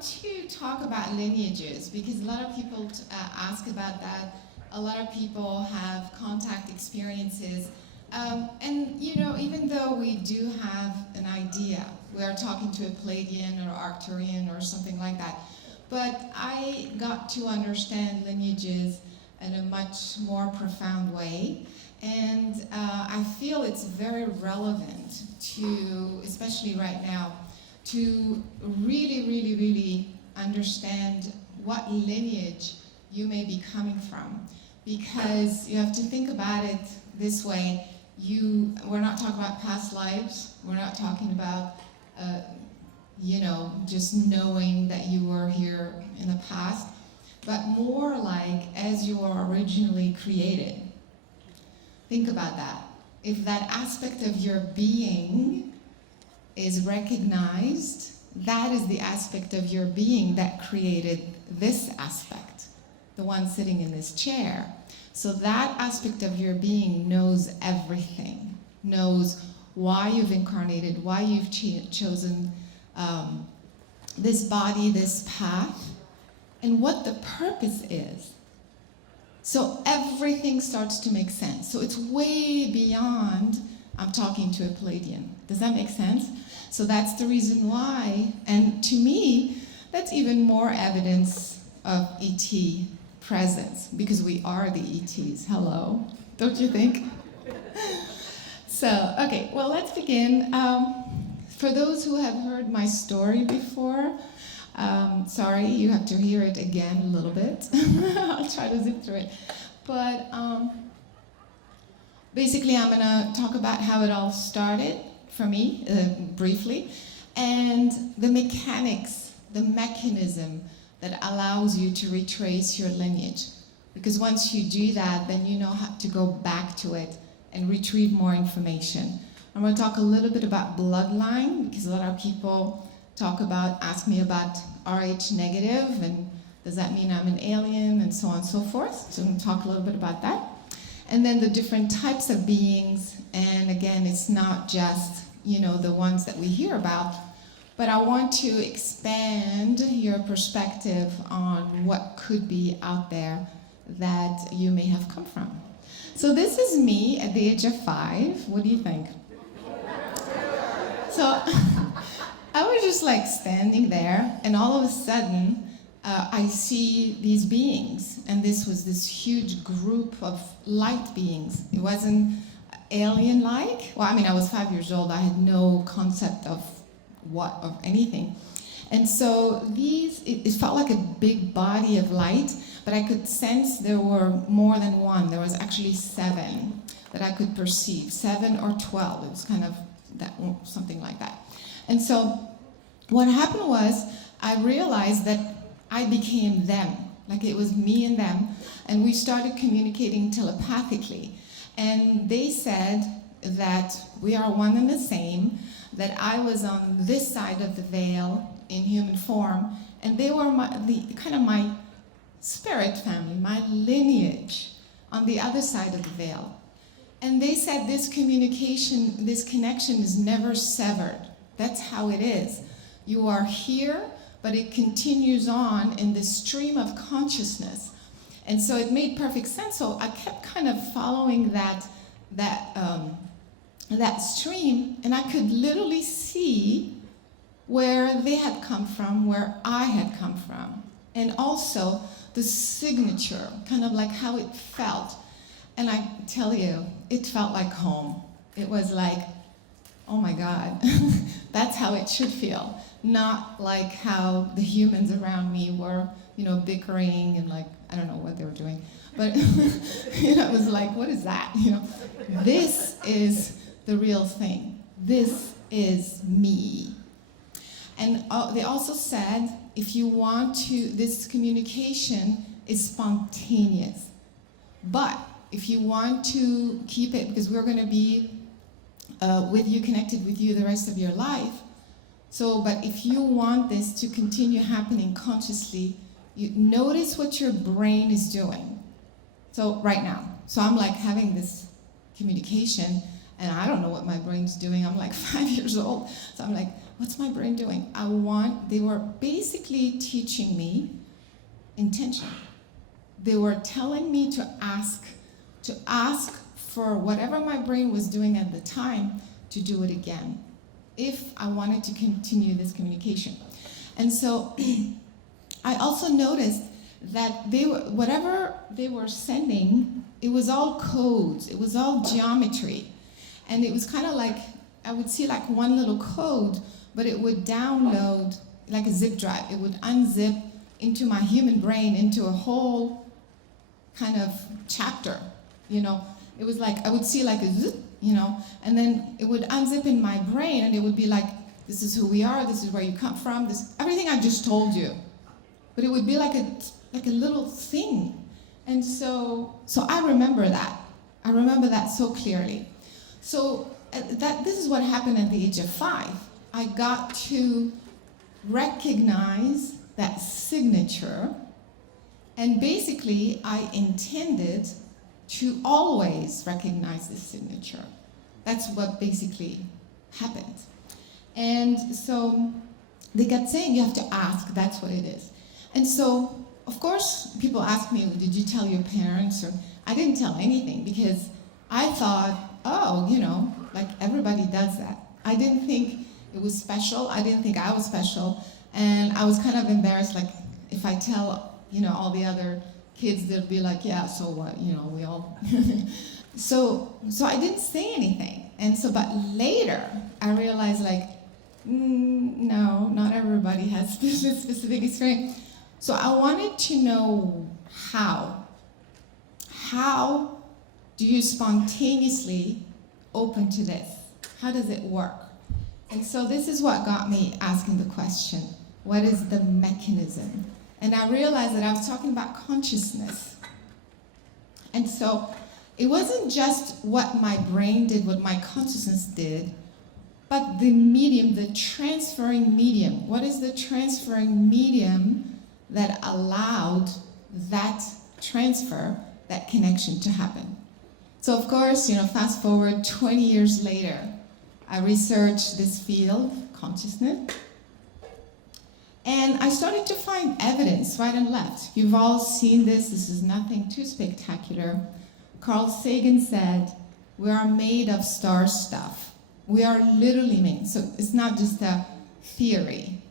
want to talk about lineages because a lot of people ask about that. A lot of people have contact experiences. And you know, even though we do have an idea, we are talking to a Pleiadian or Arcturian or something like that, but I got to understand lineages in a much more profound way. And I feel it's very relevant to, especially right now, to really understand what lineage you may be coming from. Because you have to think about it this way. We're not talking about past lives. We're not talking about, you know, just knowing that you were here in the past, but more like as you were originally created. Think about that. If that aspect of your being is recognized, that is the aspect of your being that created this aspect, the one sitting in this chair. So that aspect of your being knows everything, knows why you've incarnated, why you've chosen this body, this path, and what the purpose is. So everything starts to make sense. So it's way beyond, I'm talking to a Pleiadian. Does that make sense? So that's the reason why, and to me, that's even more evidence of ET presence, because we are the ETs. Hello, don't you think? So, okay, well, let's begin. For those who have heard my story before, sorry, you have to hear it again a little bit. I'll try to zip through it. But basically, I'm going to talk about how it all started for me, briefly, and the mechanics, the mechanism that allows you to retrace your lineage. Because once you do that, then you know how to go back to it and retrieve more information. I'm going to talk a little bit about bloodline, because a lot of people ask me about Rh negative, and does that mean I'm an alien, and so on and so forth. So I'm going to talk a little bit about that. And then the different types of beings, and again, it's not just, you know, the ones that we hear about, but I want to expand your perspective on what could be out there that you may have come from. So this is me at the age of 5. What do you think? So I was just like standing there, and all of a sudden, I see these beings, and this was this huge group of light beings. It wasn't alien-like. Well, I mean, I was 5 years old. I had no concept of anything. And so it felt like a big body of light, but I could sense there were more than one. There was actually 7 that I could perceive, 7 or 12. It was kind of something like that. And so what happened was I realized that I became them, like it was me and them, and we started communicating telepathically. And they said that we are one and the same, that I was on this side of the veil in human form, and they were my spirit family, my lineage on the other side of the veil. And they said this communication, this connection is never severed. That's how it is. You are here, but it continues on in the stream of consciousness. And so it made perfect sense. So I kept kind of following that stream, and I could literally see where they had come from, where I had come from, and also the signature, kind of like how it felt. And I tell you, it felt like home. It was like, oh my God, that's how it should feel. Not like how the humans around me were, you know, bickering and like, I don't know what they were doing. But, you know, it was like, what is that? You know, this is the real thing. This is me. And they also said, if you want to, this communication is spontaneous. But if you want to keep it, because we're going to be with you, connected with you the rest of your life. So, but if you want this to continue happening consciously, you notice what your brain is doing. So right now, so I'm like having this communication, and I don't know what my brain's doing. I'm like 5 years old. So I'm like, what's my brain doing? They were basically teaching me intention. They were telling me to ask for whatever my brain was doing at the time to do it again, if I wanted to continue this communication. And so I also noticed that whatever they were sending, it was all codes, it was all geometry. And it was kind of like, I would see like one little code, but it would download like a zip drive. It would unzip into my human brain, into a whole kind of chapter, you know. It was like, I would see like a zip, you know, and then it would unzip in my brain, and it would be like, this is who we are, this is where you come from, this, everything I just told you. But it would be like a little thing. And so I remember that. I remember that so clearly. So this is what happened at the age of 5. I got to recognize that signature, and basically I intended to always recognize this signature. That's what basically happened. And so they kept saying, you have to ask, that's what it is. And so, of course, people ask me, did you tell your parents? Or I didn't tell anything, because I thought, oh, you know, like everybody does that. I didn't think it was special. I didn't think I was special. And I was kind of embarrassed, like if I tell, you know, all the other kids, they'll be like, yeah, so what, you know, we all. So I didn't say anything. And so, but later, I realized like, no, not everybody has this specific experience. So I wanted to know how. How do you spontaneously open to this? How does it work? And so this is what got me asking the question, what is the mechanism? And I realized that I was talking about consciousness. And so it wasn't just what my brain did, what my consciousness did, but the medium, the transferring medium. What is the transferring medium that allowed that transfer, that connection to happen? So of course, you know, fast forward 20 years later, I researched this field, consciousness, and I started to find evidence right and left. You've all seen this is nothing too spectacular. Carl Sagan said, we are made of star stuff. We are literally made, so it's not just a theory.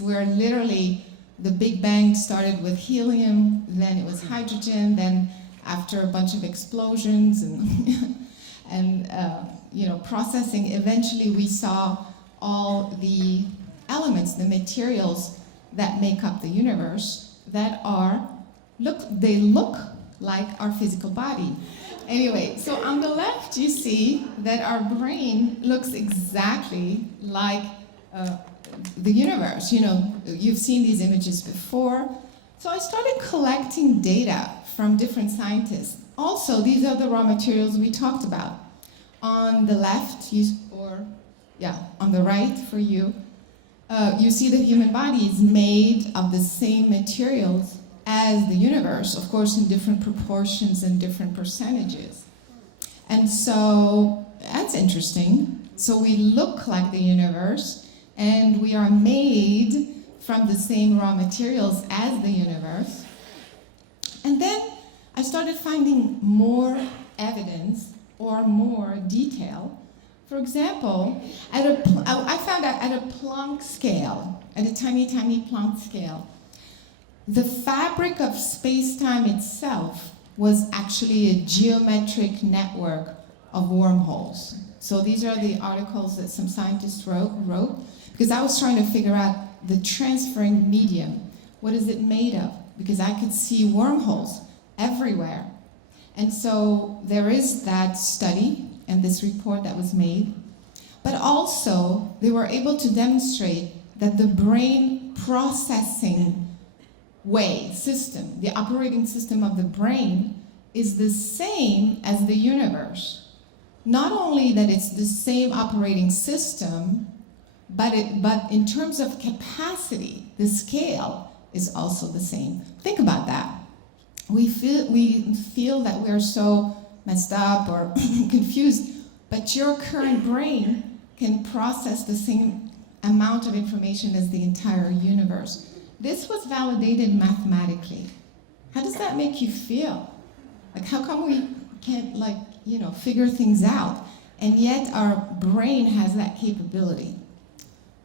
We're literally, the Big Bang started with helium, then it was hydrogen, then after a bunch of explosions and you know, processing, eventually we saw all the elements, the materials that make up the universe that they look like our physical body. Anyway, so on the left you see that our brain looks exactly like the universe. You know, you've seen these images before. So I started collecting data from different scientists. Also, these are the raw materials we talked about. On the left, on the right for you, you see the human body is made of the same materials as the universe, of course in different proportions and different percentages. And so that's interesting. So we look like the universe, and we are made from the same raw materials as the universe. And then I started finding more evidence or more detail. For example, I found out at a Planck scale, at a tiny, tiny Planck scale, the fabric of space-time itself was actually a geometric network of wormholes. So these are the articles that some scientists wrote, because I was trying to figure out the transferring medium. What is it made of? Because I could see wormholes everywhere. And so there is that study and this report that was made. But also, they were able to demonstrate that the brain processing system, the operating system of the brain, is the same as the universe. Not only that it's the same operating system, but in terms of capacity, the is also the same. Think about that. We feel that we're so messed up or confused, but your current brain can process the same amount of information as the entire universe. This was validated mathematically. How does that make you feel? Like, how come we can't, like, you know, figure things out? And yet our brain has that capability.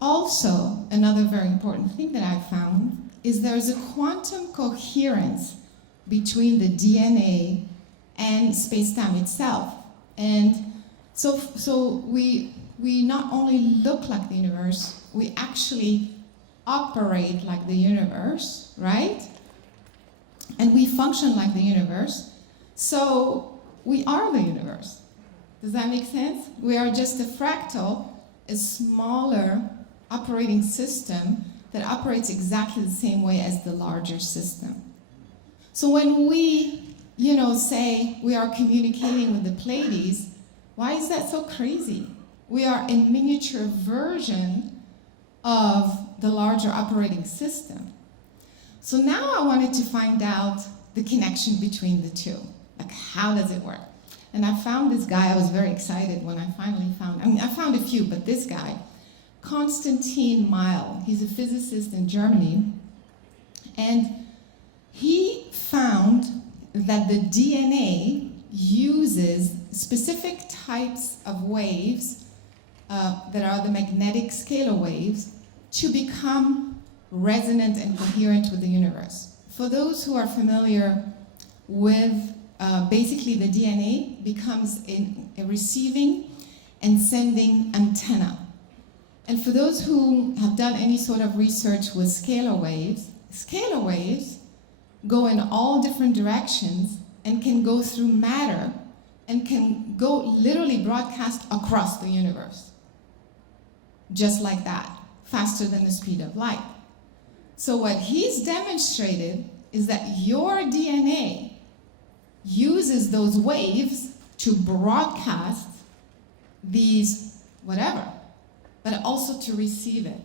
Also, another very important thing that I found is there's a quantum coherence between the DNA and space-time itself. And so we not only look like the universe, we actually operate like the universe, right? And we function like the universe. So we are the universe. Does that make sense? We are just a fractal, a smaller operating system that operates exactly the same way as the larger system. So when we, you know, say we are communicating with the Pleiades, why is that so crazy? We are a miniature version of the larger operating system. So now I wanted to find out the connection between the two. Like, how does it work? And I found this guy. I was very excited when I finally found, I mean, I found a few, but this guy, Konstantin Meil, he's a physicist in Germany, and he found that the DNA uses specific types of waves that are the magnetic scalar waves to become resonant and coherent with the universe. For those who are familiar with basically the DNA becomes a receiving and sending antenna. And for those who have done any sort of research with scalar waves go in all different directions and can go through matter and can go literally broadcast across the universe. Just like that, faster than the speed of light. So what he's demonstrated is that your DNA uses those waves to broadcast these whatever, but also to receive it.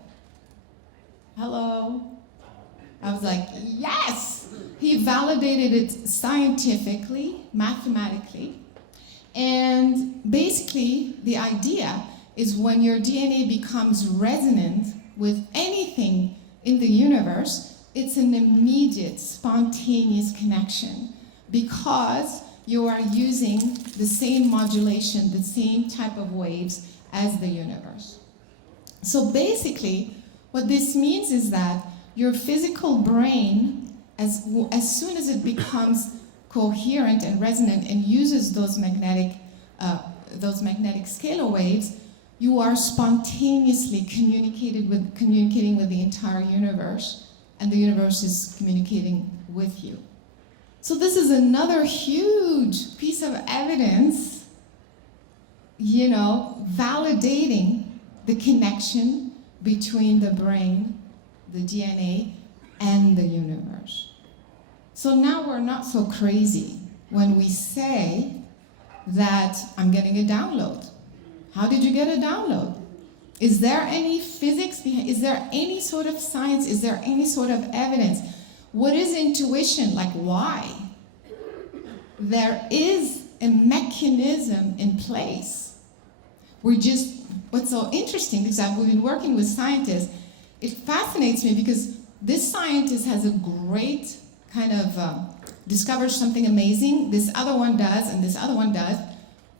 Hello? I was like, yes! He validated it scientifically, mathematically, and basically the idea is when your DNA becomes resonant with anything in the universe, it's an immediate, spontaneous connection because you are using the same modulation, the same type of waves as the universe. So basically, what this means is that your physical brain, as soon as it becomes coherent and resonant and uses those magnetic scalar waves, you are spontaneously communicating with the entire universe, and the universe is communicating with you. So this is another huge piece of evidence, you know, validating the connection between the brain, the DNA, and the universe. So now we're not so crazy when we say that I'm getting a download. How did you get a download? Is there any physics behind? Is there any sort of science? Is there any sort of evidence? What is intuition? Like, why? There is a mechanism in place. What's so interesting, because we've been working with scientists, it fascinates me because this scientist has a great kind of discovers something amazing, this other one does, and this other one does,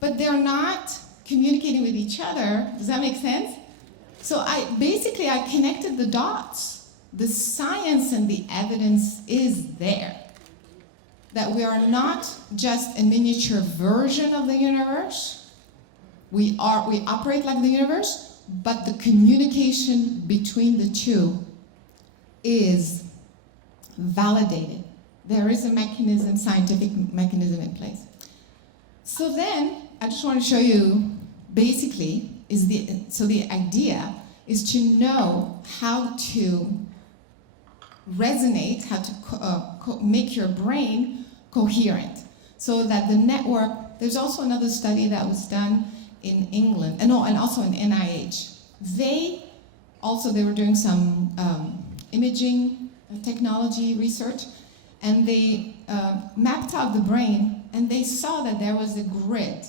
but they're not communicating with each other. Does that make sense? So I connected the dots. The science and the evidence is there. That we are not just a miniature version of the universe. We operate like the universe, but the communication between the two is validated. There is a mechanism, scientific mechanism in place. So then, I just want to show you, basically, the idea is to know how to resonate, how to make your brain coherent, so that the network, there's also another study that was done in England, and also in NIH. They were doing some imaging technology research, and they mapped out the brain, and they saw that there was a grid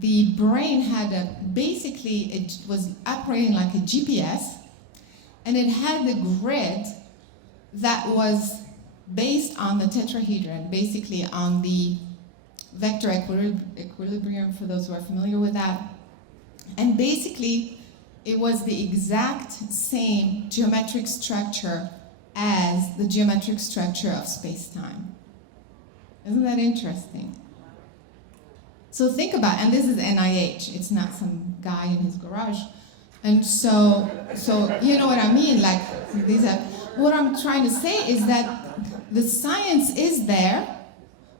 the brain had basically, it was operating like a GPS, and it had the grid that was based on the tetrahedron, basically on the vector equilibrium, for those who are familiar with that. And basically, it was the exact same geometric structure as the geometric structure of space-time. Isn't that interesting? So think about, and this is NIH, it's not some guy in his garage. And so you know what I mean? Like, what I'm trying to say is that the science is there,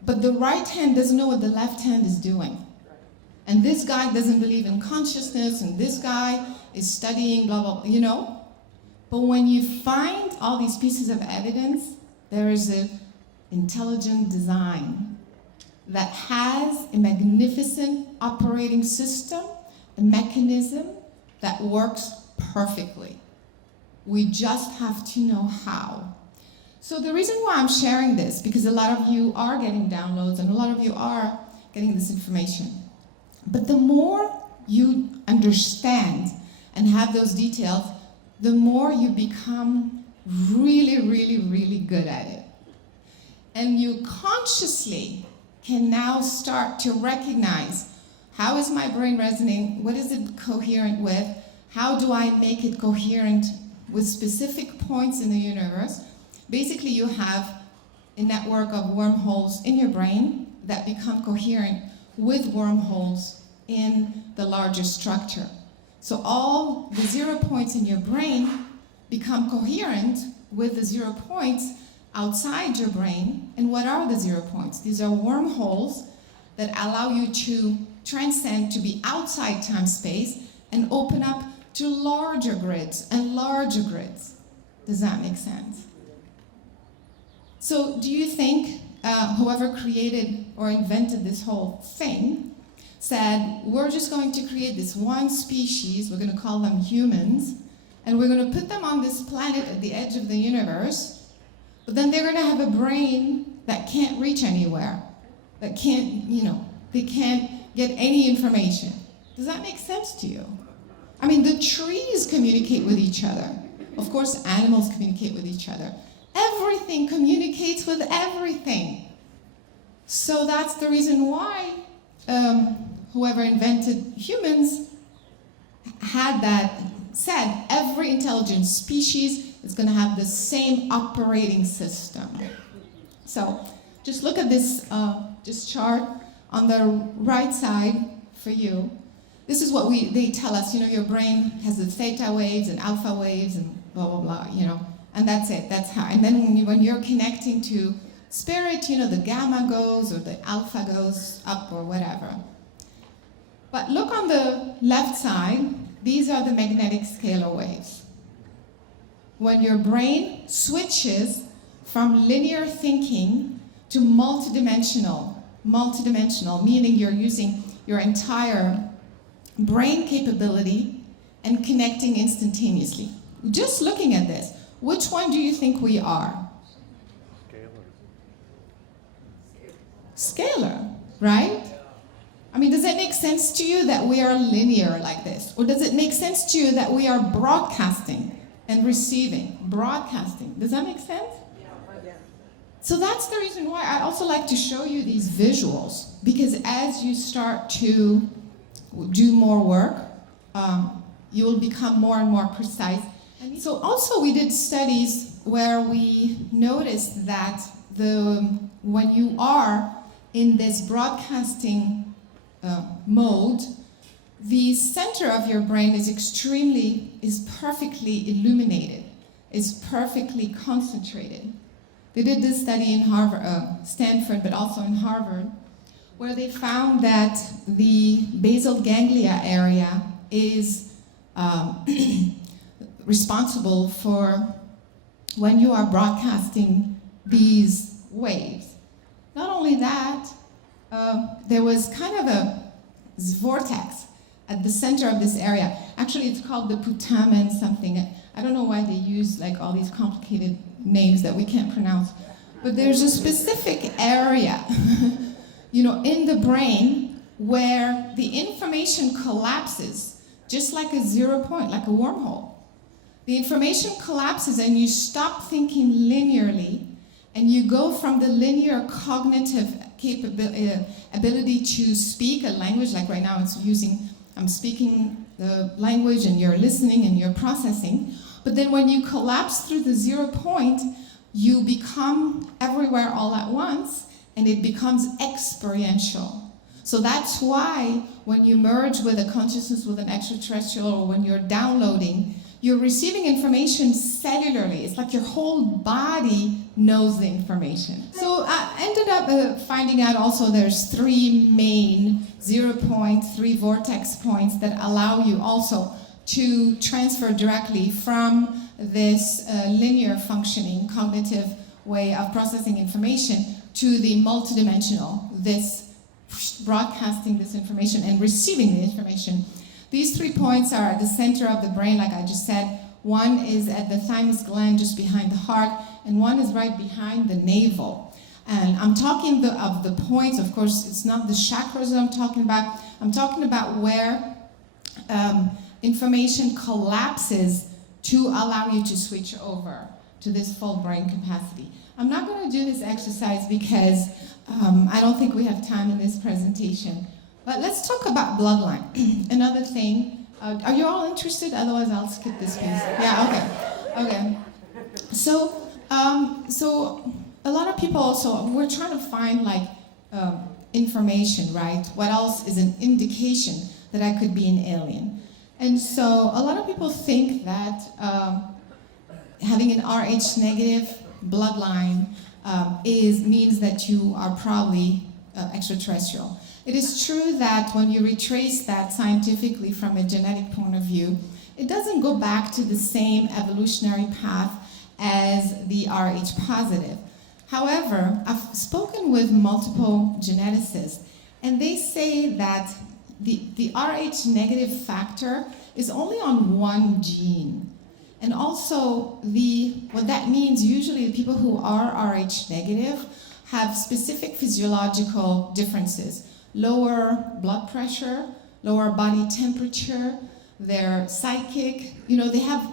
but the right hand doesn't know what the left hand is doing. And this guy doesn't believe in consciousness, and this guy is studying blah, blah, blah, you know? But when you find all these pieces of evidence, there is an intelligent design that has a magnificent operating system, a mechanism that works perfectly. We just have to know how. So the reason why I'm sharing this, because a lot of you are getting downloads and a lot of you are getting this information. But the more you understand and have those details, the more you become really, really, really good at it. And you consciously can now start to recognize, how is my brain resonating? What is it coherent with? How do I make it coherent with specific points in the universe? Basically, you have a network of wormholes in your brain that become coherent with wormholes in the larger structure. So all the 0 points in your brain become coherent with the 0 points outside your brain. And what are the 0 points? These are wormholes that allow you to transcend, to be outside time-space and open up to larger grids and larger grids. Does that make sense? So do you think whoever created or invented this whole thing said, we're just going to create this one species, we're going to call them humans, and we're going to put them on this planet at the edge of the universe, but then they're going to have a brain that can't reach anywhere, that can't, you know, they can't get any information. Does that make sense to you? I mean, the trees communicate with each other. Of course, animals communicate with each other. Everything communicates with everything. So that's the reason why whoever invented humans had that said, every intelligent species is going to have the same operating system. So just look at this chart on the right side for you. This is what they tell us, you know, your brain has the theta waves and alpha waves and blah, blah, blah, you know, and that's it, that's how. And then when you're connecting to spirit, you know, the gamma goes or the alpha goes up or whatever. But look on the left side, these are the magnetic scalar waves. When your brain switches from linear thinking to multidimensional, meaning you're using your entire brain capability and connecting instantaneously. Just looking at this, which one do you think we are? Scalar, right? I mean, does it make sense to you that we are linear like this? Or does it make sense to you that we are broadcasting and receiving? Broadcasting, does that make sense? So that's the reason why I also like to show you these visuals, because as you start to do more work, you will become more and more precise. So also we did studies where we noticed that when you are in this broadcasting mode, the center of your brain is perfectly illuminated, is perfectly concentrated. They did this study in Stanford, but also in Harvard, where they found that the basal ganglia area is responsible for when you are broadcasting these waves. Not only that, there was kind of a vortex at the center of this area. Actually, it's called the putamen something. I don't know why they use like all these complicated names that we can't pronounce. But there's a specific area, you know, in the brain where the information collapses, just like a 0 point, like a wormhole. The information collapses and you stop thinking linearly, and you go from the linear cognitive ability to speak a language, like right now I'm speaking the language and you're listening and you're processing. But then when you collapse through the 0 point, you become everywhere all at once, and it becomes experiential. So that's why when you merge with a consciousness with an extraterrestrial, or when you're downloading, you're receiving information cellularly. It's like your whole body knows the information. So I ended up finding out also there's 3 main 0 point, 3 vortex points that allow you also to transfer directly from this linear functioning cognitive way of processing information to the multidimensional, this broadcasting this information and receiving the information. These 3 points are at the center of the brain, like I just said. One is at the thymus gland just behind the heart, and one is right behind the navel. And I'm talking of the points, of course, it's not the chakras that I'm talking about. I'm talking about where information collapses to allow you to switch over to this full brain capacity. I'm not going to do this exercise because I don't think we have time in this presentation. But let's talk about bloodline. Another thing, are you all interested? Otherwise, I'll skip this piece. Yeah, okay. So a lot of people also, we're trying to find like information, right? What else is an indication that I could be an alien? And so a lot of people think that having an Rh negative bloodline means that you are probably extraterrestrial. It is true that when you retrace that scientifically from a genetic point of view, it doesn't go back to the same evolutionary path as the Rh positive. However, I've spoken with multiple geneticists, and they say that the Rh negative factor is only on one gene. And also, what that means, usually the people who are Rh negative have specific physiological differences. Lower blood pressure, lower body temperature, they're psychic, they have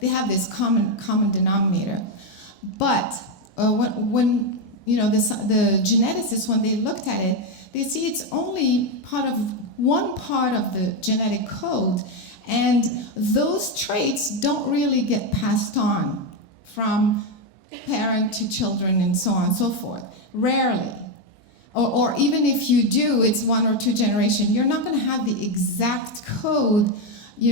they have this common denominator. But when the geneticists, when they looked at it, they see it's only one part of the genetic code, and those traits don't really get passed on from parent to children and so on and so forth. Rarely. Or even if you do, it's 1 or 2 generations. You're not going to have the exact code,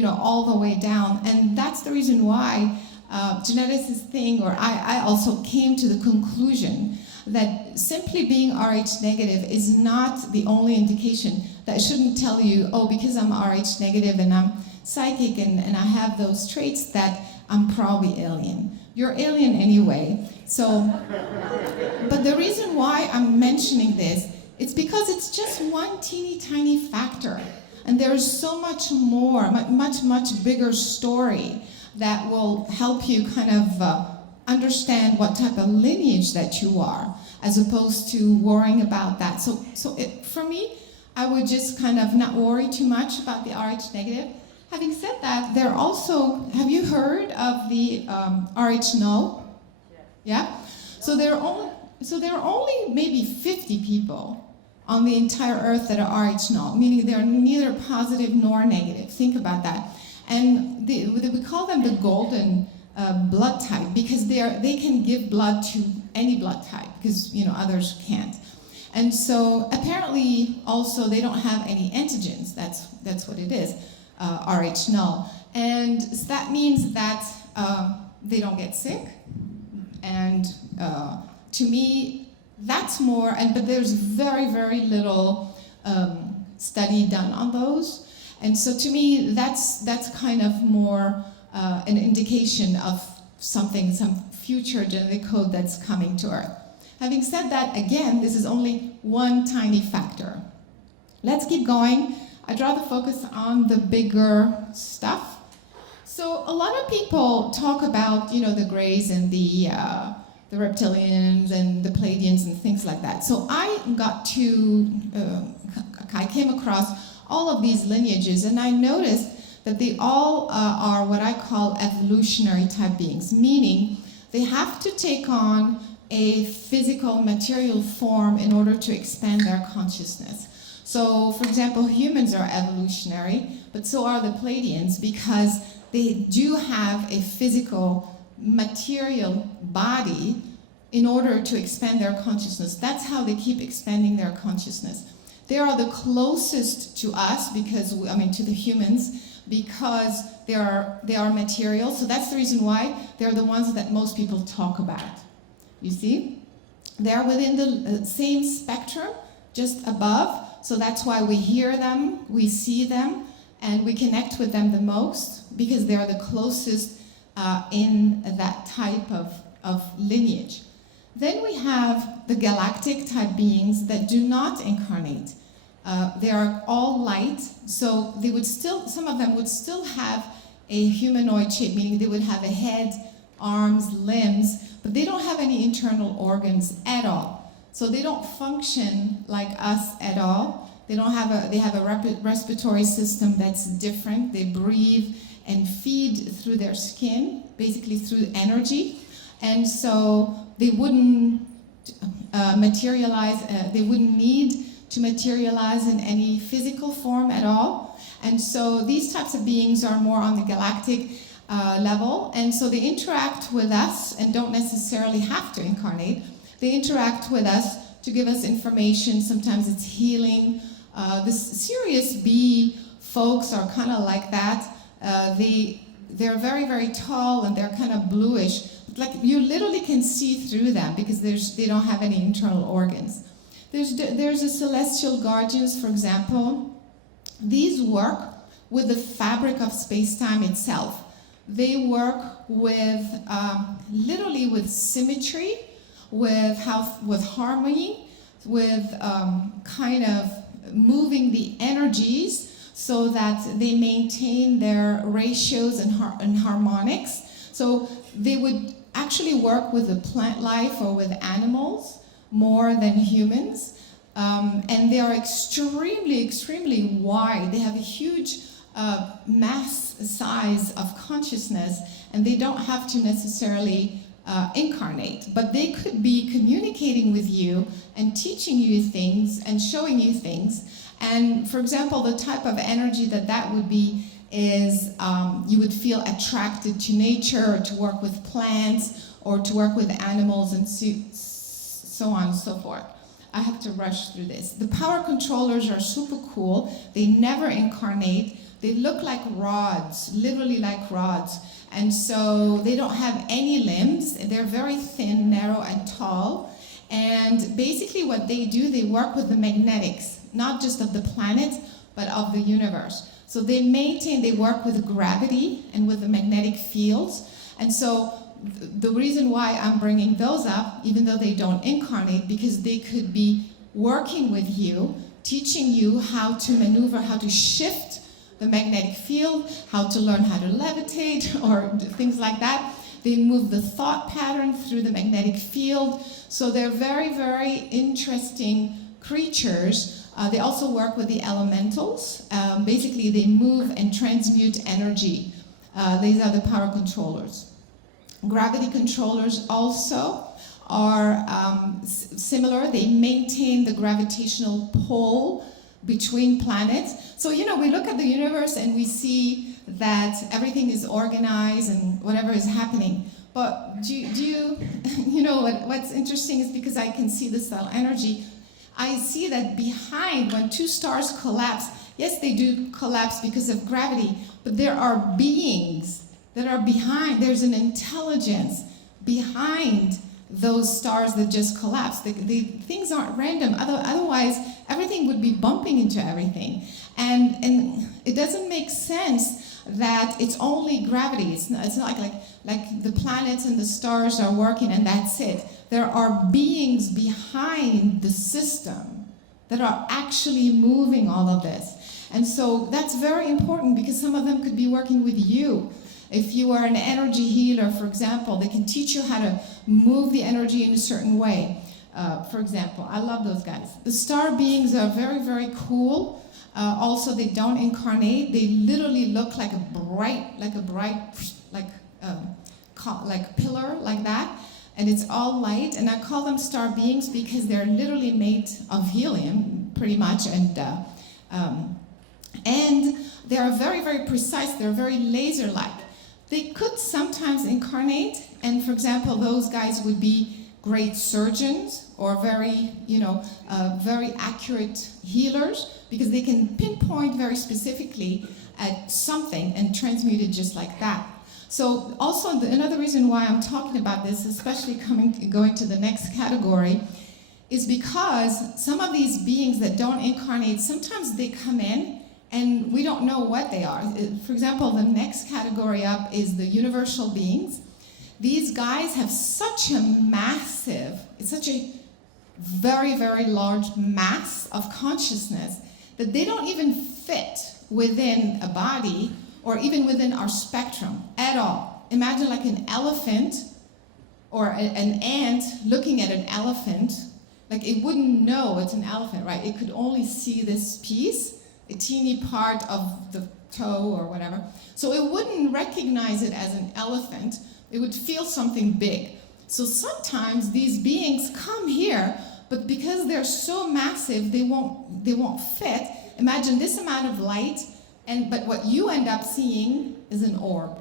all the way down. And that's the reason why geneticists think, or I also came to the conclusion that simply being Rh negative is not the only indication. That shouldn't tell you, oh, because I'm Rh negative and I'm psychic and I have those traits, that I'm probably alien. You're alien anyway. So, but the reason why I'm mentioning this, it's because it's just one teeny tiny factor. And there's so much more, much bigger story that will help you kind of understand what type of lineage that you are, as opposed to worrying about that. So for me, I would just kind of not worry too much about the Rh negative. Having said that, there also, have you heard of the Rh null? Yeah? So there are only maybe 50 people on the entire earth that are Rh null, meaning they're neither positive nor negative. Think about that. And we call them the golden blood type, because they can give blood to any blood type, because others can't. And so apparently also they don't have any antigens. That's what it is, Rh null. And that means that they don't get sick. And to me, that's more, but there's very, very little study done on those. And so to me, that's kind of more an indication of some future genetic code that's coming to Earth. Having said that, again, this is only one tiny factor. Let's keep going. I draw the focus on the bigger stuff. So a lot of people talk about, the grays and the the reptilians and the Pleiadians and things like that. So I came across all of these lineages, and I noticed that they all are what I call evolutionary type beings, meaning they have to take on a physical material form in order to expand their consciousness. So, for example, humans are evolutionary, but so are the Pleiadians, because they do have a physical material body in order to expand their consciousness. That's how they keep expanding their consciousness. They are the closest to us, because to the humans, because they are material. So that's the reason why they're the ones that most people talk about. You see? They're within the same spectrum, just above. So that's why we hear them, we see them, and we connect with them the most, because they're the closest in that type of lineage. Then we have the galactic type beings that do not incarnate. They are all light, so they would still, some of them would still have a humanoid shape, meaning they would have a head, arms, limbs, but they don't have any internal organs at all. So they don't function like us at all. They have a respiratory system that's different. They breathe and feed through their skin, basically through energy. And so they wouldn't materialize, they wouldn't need to materialize in any physical form at all. And so these types of beings are more on the galactic level. And so they interact with us and don't necessarily have to incarnate. They interact with us to give us information. Sometimes it's healing. The Sirius B folks are kind of like that. They're very, very tall, and they're kind of bluish. Like, you literally can see through them because they don't have any internal organs. There's the celestial guardians, for example. These work with the fabric of space-time itself. They work with literally with symmetry, with harmony, with kind of moving the energies so that they maintain their ratios and harmonics. So they would actually work with the plant life or with animals more than humans. And they are extremely, extremely wide. They have a huge mass size of consciousness, and they don't have to necessarily incarnate, but they could be communicating with you and teaching you things and showing you things. And for example, the type of energy that would be is you would feel attracted to nature, or to work with plants, or to work with animals, and so on and so forth. I have to rush through this. The power controllers are super cool. They never incarnate. They look like rods, literally like rods. And so they don't have any limbs. They're very thin, narrow, and tall. And basically what they do, they work with the magnetics, not just of the planet, but of the universe. So they work with gravity and with the magnetic fields. And so the reason why I'm bringing those up, even though they don't incarnate, because they could be working with you, teaching you how to maneuver, how to shift the magnetic field, how to learn how to levitate, or things like that. They move the thought pattern through the magnetic field. So they're very, very interesting creatures. They also work with the elementals. Basically, they move and transmute energy. These are the power controllers. Gravity controllers also are similar. They maintain the gravitational pull between planets. So, we look at the universe and we see that everything is organized and whatever is happening. But do you what's interesting is, because I can see the stellar energy, I see that behind, when two stars collapse, yes, they do collapse because of gravity, but there are beings that are behind. There's an intelligence behind those stars that just collapse. The things aren't random. Otherwise, everything would be bumping into everything. And it doesn't make sense that it's only gravity. It's not like the planets and the stars are working and that's it. There are beings behind the system that are actually moving all of this. And so that's very important, because some of them could be working with you. If you are an energy healer, for example, they can teach you how to move the energy in a certain way. For example, I love those guys. The star beings are very, very cool. Also, they don't incarnate. They literally look like a bright, pillar, like that. And it's all light. And I call them star beings because they're literally made of helium, pretty much. And they are very, very precise. They're very laser-like. They could sometimes incarnate. And for example, those guys would be great surgeons or very, very accurate healers, because they can pinpoint very specifically at something and transmute it just like that. So also another reason why I'm talking about this, especially going to the next category, is because some of these beings that don't incarnate, sometimes they come in and we don't know what they are. For example, the next category up is the universal beings. These guys have such a very, very large mass of consciousness that they don't even fit within a body or even within our spectrum at all. Imagine like an elephant or an ant looking at an elephant. Like, it wouldn't know it's an elephant, right? It could only see this piece, a teeny part of the toe or whatever. So it wouldn't recognize it as an elephant. It would feel something big. So sometimes these beings come here, but because they're so massive, they won't fit. Imagine this amount of light, but what you end up seeing is an orb.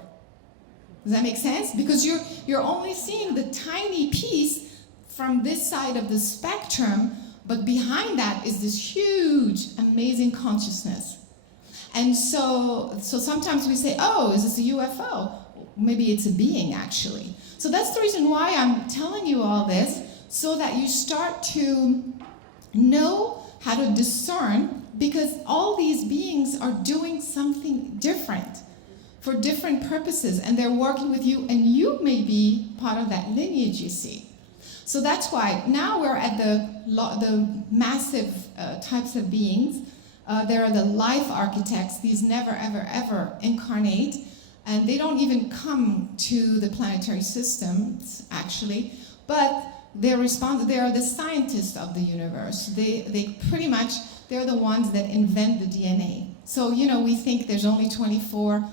Does that make sense? Because you're only seeing the tiny piece from this side of the spectrum, but behind that is this huge, amazing consciousness. And so sometimes we say, oh, is this a UFO? Maybe it's a being, actually. So that's the reason why I'm telling you all this, so that you start to know how to discern, because all these beings are doing something different for different purposes, and they're working with you, and you may be part of that lineage, you see. So that's why now we're at the massive types of beings. There are the life architects. These never, ever, ever incarnate. And they don't even come to the planetary systems, actually, but they are the scientists of the universe. They pretty much, they're the ones that invent the DNA. So, we think there's only 24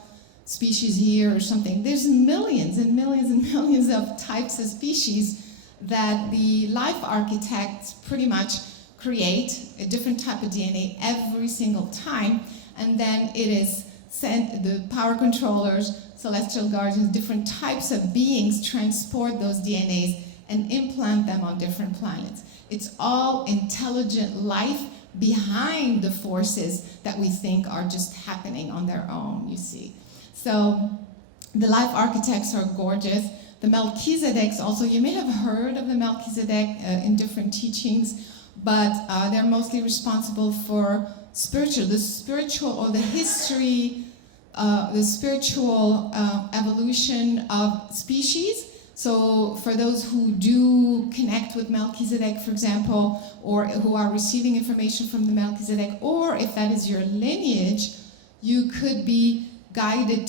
species here or something. There's millions and millions and millions of types of species that the life architects pretty much create a different type of DNA every single time, and then it is sent, the power controllers, celestial guardians, different types of beings transport those DNAs and implant them on different planets. It's all intelligent life behind the forces that we think are just happening on their own, you see. So the life architects are gorgeous. The Melchizedeks also, you may have heard of the Melchizedek in different teachings, but they're mostly responsible for the spiritual or the history, the spiritual evolution of species. So for those who do connect with Melchizedek, for example, or who are receiving information from the Melchizedek, or if that is your lineage, you could be guided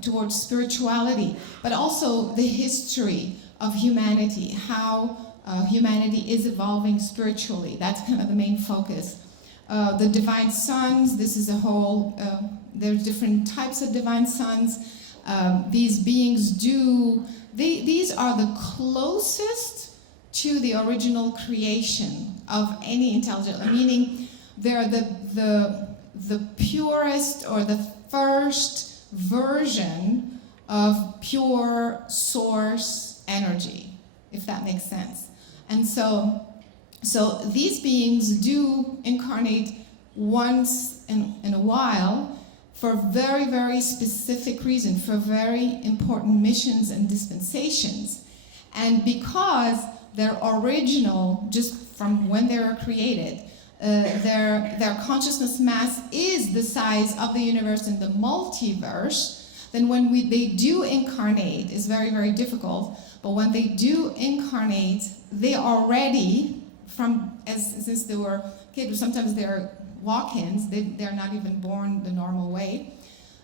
towards spirituality, but also the history of humanity, how humanity is evolving spiritually. That's kind of the main focus. The divine sons, this is a whole, there's different types of divine sons. These beings these are the closest to the original creation of any intelligent, meaning they're the purest or the first version of pure source energy, if that makes sense. And so these beings do incarnate once in a while for very, very specific reasons, for very important missions and dispensations. And because they're original, just from when they were created, their consciousness mass is the size of the universe and the multiverse, then when they do incarnate, it's very, very difficult, but when they do incarnate, they already, since they were kids, sometimes they're walk-ins, they're not even born the normal way,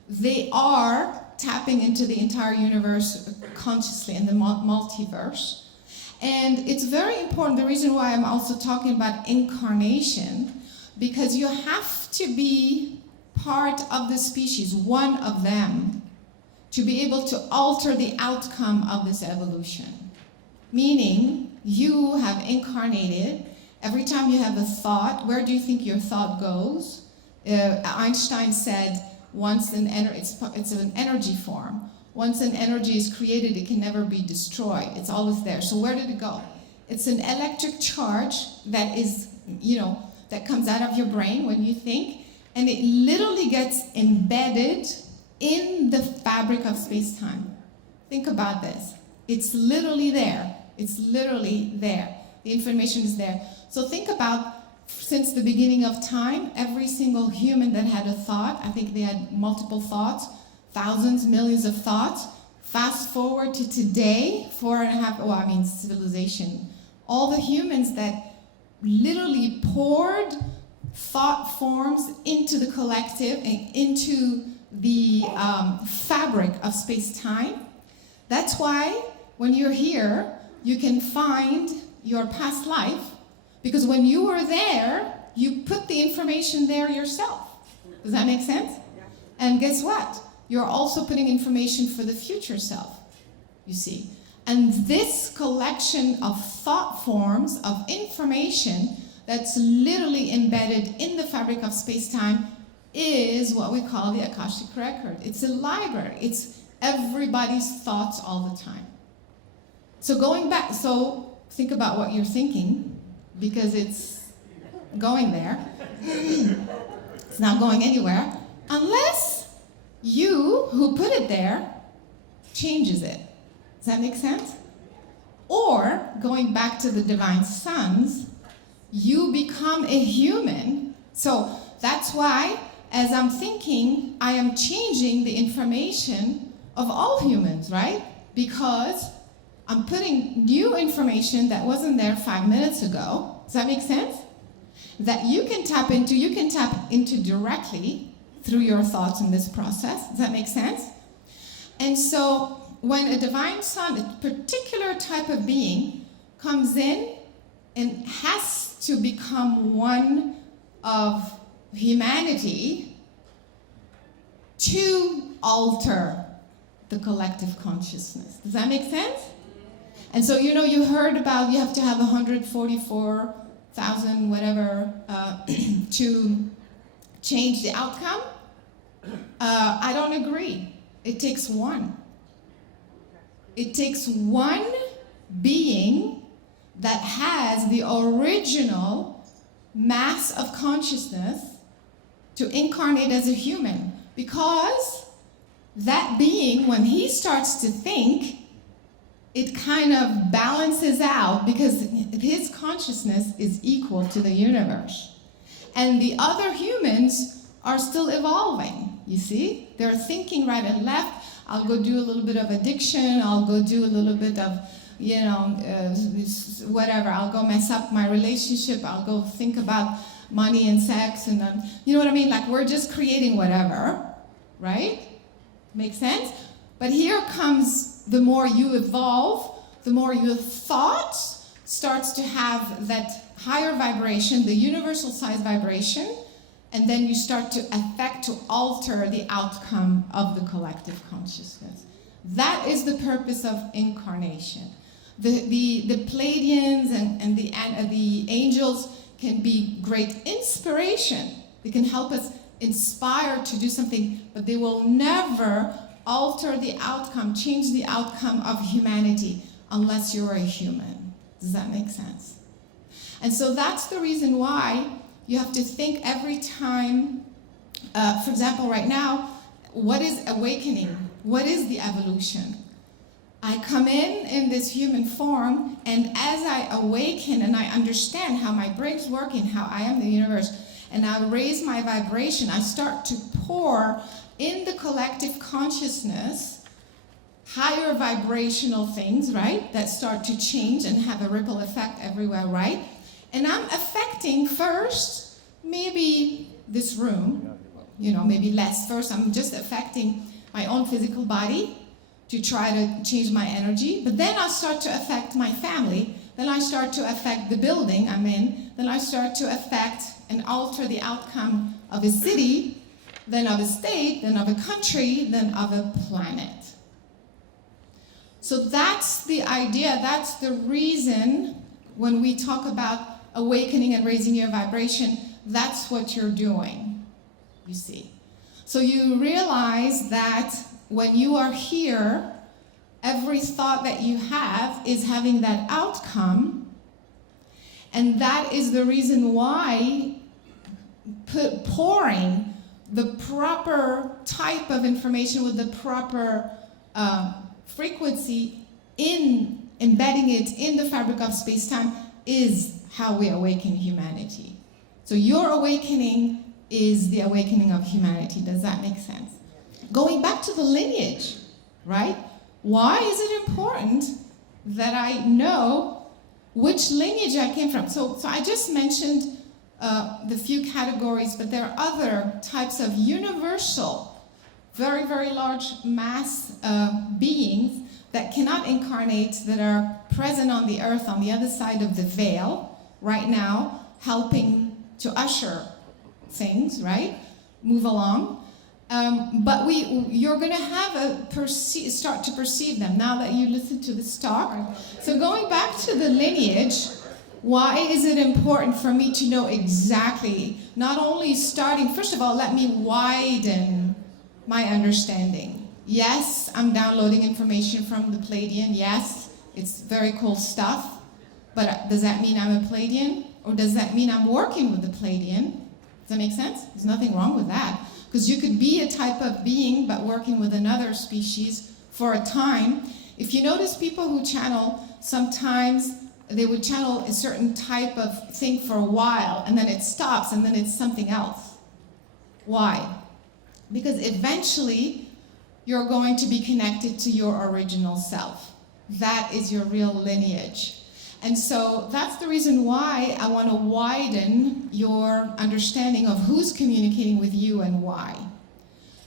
they are tapping into the entire universe consciously in the multiverse. And it's very important, the reason why I'm also talking about incarnation, because you have to be part of the species, one of them, to be able to alter the outcome of this evolution. Meaning, you have incarnated. Every time you have a thought, where do you think your thought goes? Einstein said, it's an energy form. Once an energy is created, it can never be destroyed. It's always there. So where did it go? It's an electric charge that is, that comes out of your brain when you think, and it literally gets embedded in the fabric of space-time. Think about this. It's literally there. It's literally there. The information is there. So think about, since the beginning of time, every single human that had a thought, I think they had multiple thoughts, thousands, millions of thoughts. Fast forward to today, civilization. All the humans that literally poured thought forms into the collective and into the fabric of space-time. That's why when you're here, you can find your past life, because when you were there, you put the information there yourself. Does that make sense? And guess what? You're also putting information for the future self, you see. And this collection of thought forms, of information that's literally embedded in the fabric of space-time is what we call the Akashic Record. It's a library. It's everybody's thoughts all the time. So going back, so think about what you're thinking, because it's going there. It's not going anywhere, unless you, who put it there, changes it. Does that make sense? Or, going back to the divine sons, you become a human. So that's why, as I'm thinking, I am changing the information of all humans, right? Because I'm putting new information that wasn't there 5 minutes ago. Does that make sense? That you can tap into directly through your thoughts in this process. Does that make sense? And so when a divine son, a particular type of being, comes in and has to become one of humanity to alter the collective consciousness. Does that make sense? And so, you heard about you have to have 144,000 whatever to change the outcome. I don't agree. It takes one. It takes one being that has the original mass of consciousness to incarnate as a human. Because that being, when he starts to think, it kind of balances out, because his consciousness is equal to the universe. And the other humans are still evolving, you see? They're thinking right and left. I'll go do a little bit of addiction. I'll go do a little bit of, whatever. I'll go mess up my relationship. I'll go think about money and sex. And you know what I mean? Like, we're just creating whatever, right? Makes sense? But here comes, the more you evolve, the more your thought starts to have that higher vibration, the universal size vibration, and then you start to alter the outcome of the collective consciousness. That is the purpose of incarnation. The Pleiadians and the angels can be great inspiration. They can help us inspire to do something, but they will never alter the outcome, change the outcome of humanity unless you're a human. Does that make sense? And so that's the reason why you have to think every time, for example, right now, what is awakening? What is the evolution? I come in this human form, and as I awaken and I understand how my brain's working, how I am the universe, and I raise my vibration, I start to pour in the collective consciousness higher vibrational things, right, that start to change and have a ripple effect everywhere, right? And I'm affecting first maybe this room, maybe less. First I'm just affecting my own physical body to try to change my energy, but then I start to affect my family, then I start to affect the building I'm in, then I start to affect and alter the outcome of a city, then of a state, then of a country, then of a planet. So that's the idea, that's the reason when we talk about awakening and raising your vibration, that's what you're doing, you see. So you realize that when you are here, every thought that you have is having that outcome, and that is the reason why pouring the proper type of information with the proper frequency in embedding it in the fabric of space-time is how we awaken humanity. So your awakening is the awakening of humanity. Does that make sense? Going back to the lineage, right? Why is it important that I know which lineage I came from? So I just mentioned the few categories, but there are other types of universal, very, very large mass beings that cannot incarnate, that are present on the earth on the other side of the veil right now, helping to usher things, right? Move along. But you're going to have start to perceive them now that you listen to this talk. So going back to the lineage, why is it important for me to know exactly, not only starting, first of all, let me widen my understanding. Yes, I'm downloading information from the Pleiadian. Yes, it's very cool stuff. But does that mean I'm a Pleiadian? Or does that mean I'm working with the Pleiadian? Does that make sense? There's nothing wrong with that. Because you could be a type of being, but working with another species for a time. If you notice people who channel, sometimes they would channel a certain type of thing for a while, and then it stops, and then it's something else. Why? Because eventually, you're going to be connected to your original self. That is your real lineage. And so that's the reason why I want to widen your understanding of who's communicating with you and why.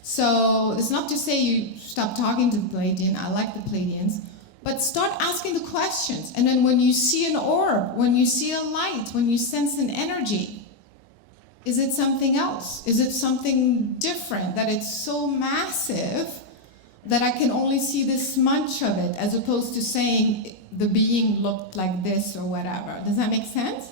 So it's not to say you stop talking to the Pleiadian, I like the Pleiadians, but start asking the questions. And then when you see an orb, when you see a light, when you sense an energy, is it something else? Is it something different, that it's so massive that I can only see this much of it, as opposed to saying the being looked like this or whatever? Does that make sense?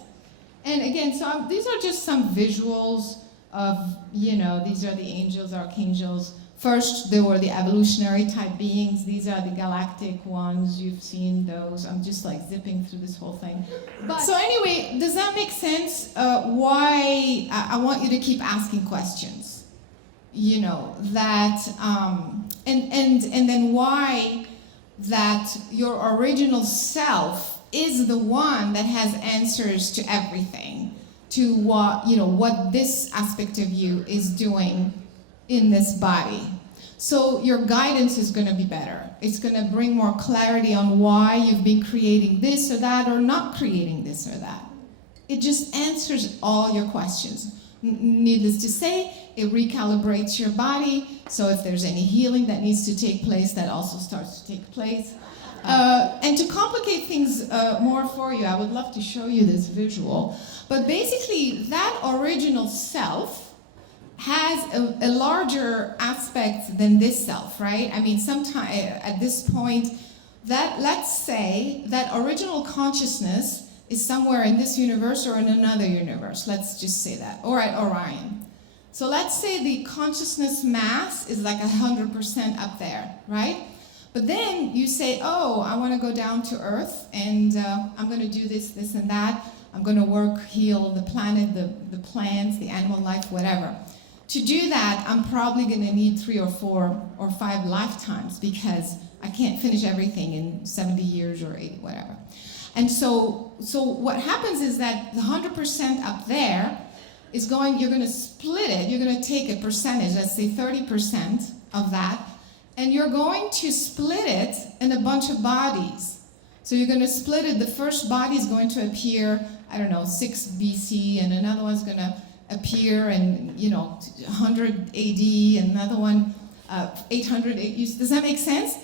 And again, so these are just some visuals of, these are the angels, archangels. First, there were the evolutionary type beings. These are the galactic ones. You've seen those. I'm just like zipping through this whole thing. But so anyway, does that make sense? Why I want you to keep asking questions. That, and then why that your original self is the one that has answers to everything, to what this aspect of you is doing in this body. So your guidance is going to be better. It's going to bring more clarity on why you've been creating this or that, or not creating this or that. It just answers all your questions. Needless to say, it recalibrates your body, so if there's any healing that needs to take place, that also starts to take place. And to complicate things more for you, I would love to show you this visual. But basically, that original self has a larger aspect than this self, right? I mean, sometime at this point, let's say that original consciousness is somewhere in this universe or in another universe. Let's just say that, or at Orion. So let's say the consciousness mass is like 100% up there, right? But then you say, oh, I want to go down to Earth, and I'm going to do this, this, and that. I'm going to heal the planet, the plants, the animal life, whatever. To do that, I'm probably going to need 3 or 4 or 5 lifetimes, because I can't finish everything in 70 years or 80, whatever. And so what happens is that the 100% up there is you're going to split it. You're going to take a percentage, let's say 30% of that, and you're going to split it in a bunch of bodies. So you're going to split it. The first body is going to appear, 6 BC, and another one's going to appear in, 100 AD, and another one 800, does that make sense?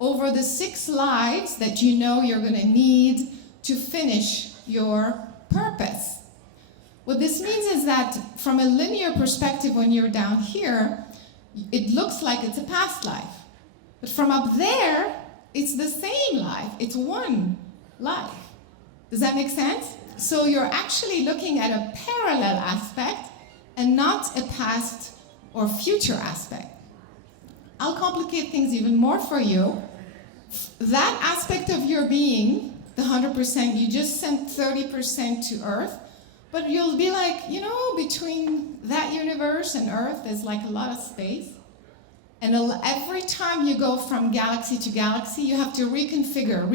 Over the 6 lives that you know you're going to need to finish your purpose. What this means is that from a linear perspective, when you're down here, it looks like it's a past life. But from up there, it's the same life. It's one life. Does that make sense? So you're actually looking at a parallel aspect and not a past or future aspect. I'll complicate things even more for you. That aspect of your being, the 100%, you just sent 30% to Earth, but you'll be like, you know, between that universe and Earth, there's like a lot of space. And every time you go from galaxy to galaxy, you have to reconfigure.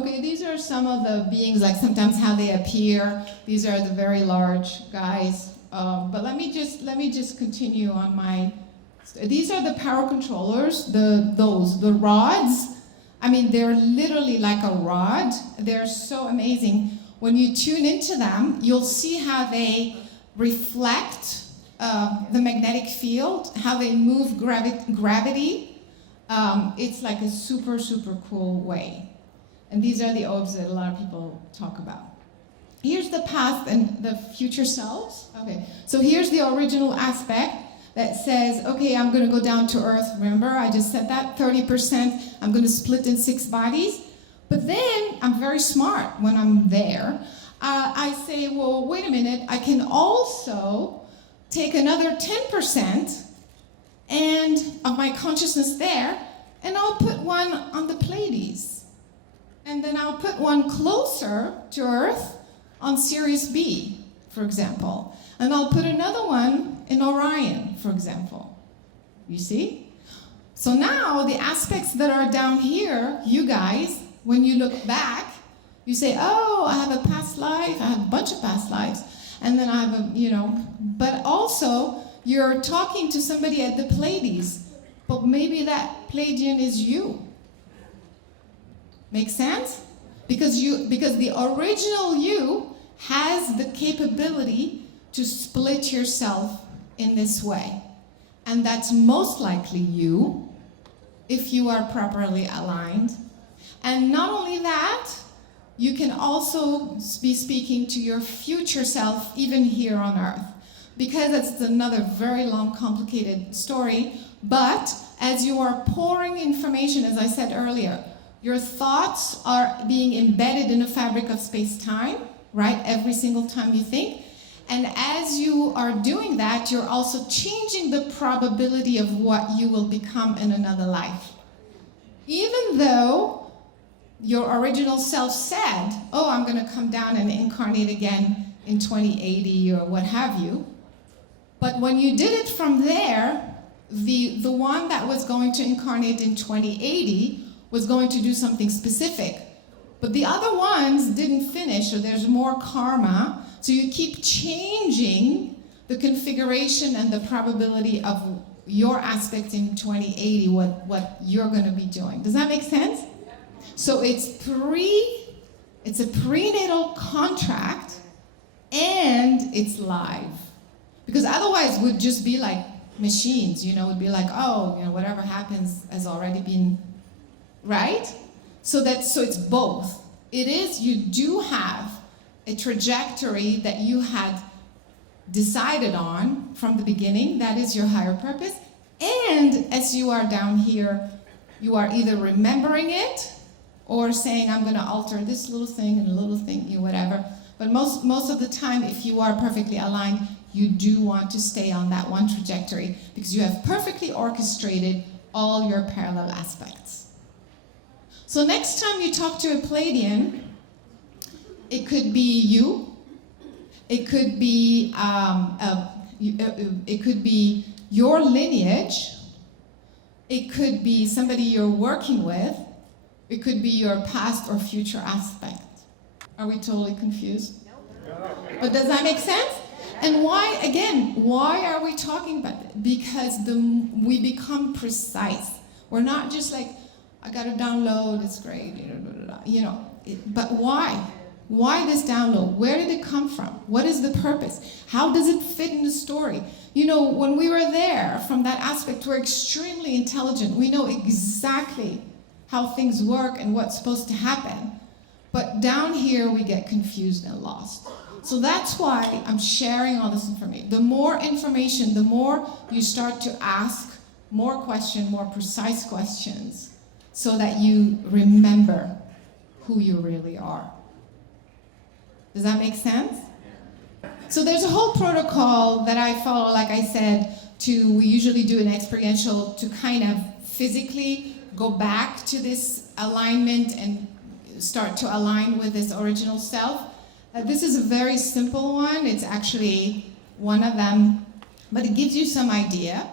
Okay, these are some of the beings, like sometimes how they appear. These are the very large guys. But let me just continue on my. These are the power controllers. The rods. I mean, they're literally like a rod. They're so amazing. When you tune into them, you'll see how they reflect the magnetic field, how they move gravity. It's like a super, super cool way. And these are the orbs that a lot of people talk about. Here's the past and the future selves. Okay, so here's the original aspect that says, okay, I'm going to go down to Earth. Remember, I just said that, 30%. I'm going to split in 6 bodies. But then, I'm very smart when I'm there. I say, well, wait a minute. I can also take another 10% and of my consciousness there, and I'll put one on the Pleiades. And then I'll put one closer to Earth on Sirius B, for example. And I'll put another one in Orion, for example. You see? So now the aspects that are down here, you guys, when you look back, you say, oh, I have a past life, I have a bunch of past lives, and then I have a, you know, but also you're talking to somebody at the Pleiades, but maybe that Pleiadian is you. Make sense? Because the original you has the capability to split yourself in this way. And that's most likely you, if you are properly aligned. And not only that, you can also be speaking to your future self, even here on Earth. Because that's another very long, complicated story. But as you are pouring information, as I said earlier, your thoughts are being embedded in a fabric of space-time, right? Every single time you think. And as you are doing that, you're also changing the probability of what you will become in another life. Even though your original self said, oh, I'm going to come down and incarnate again in 2080 or what have you. But when you did it from there, the one that was going to incarnate in 2080 was going to do something specific. But the other ones didn't finish, so there's more karma. So you keep changing the configuration and the probability of your aspect in 2080, what you're going to be doing. Does that make sense? So it's a prenatal contract, and it's live. Because otherwise it would just be like machines, you know, it would be like, oh, you know, whatever happens has already been, right? So it's both. It is, you do have a trajectory that you had decided on from the beginning, that is your higher purpose, and as you are down here, you are either remembering it or saying, I'm going to alter this little thing and a little thing, you know, whatever. But most of the time, if you are perfectly aligned, you do want to stay on that one trajectory because you have perfectly orchestrated all your parallel aspects. So next time you talk to a Pleiadian, it could be you, it could be your lineage, it could be somebody you're working with, it could be your past or future aspect. Are we totally confused? No. But does that make sense? And why, again, why are we talking about it? Because we become precise. We're not just like, I got to download, it's great, you know. But why? Why this download? Where did it come from? What is the purpose? How does it fit in the story? You know, when we were there, from that aspect, we're extremely intelligent. We know exactly how things work and what's supposed to happen. But down here, we get confused and lost. So that's why I'm sharing all this information. The more information, the more you start to ask more questions, more precise questions, so that you remember who you really are. Does that make sense? So there's a whole protocol that I follow, like I said, we usually do an experiential to kind of physically go back to this alignment and start to align with this original self. This is a very simple one. It's actually one of them, but it gives you some idea.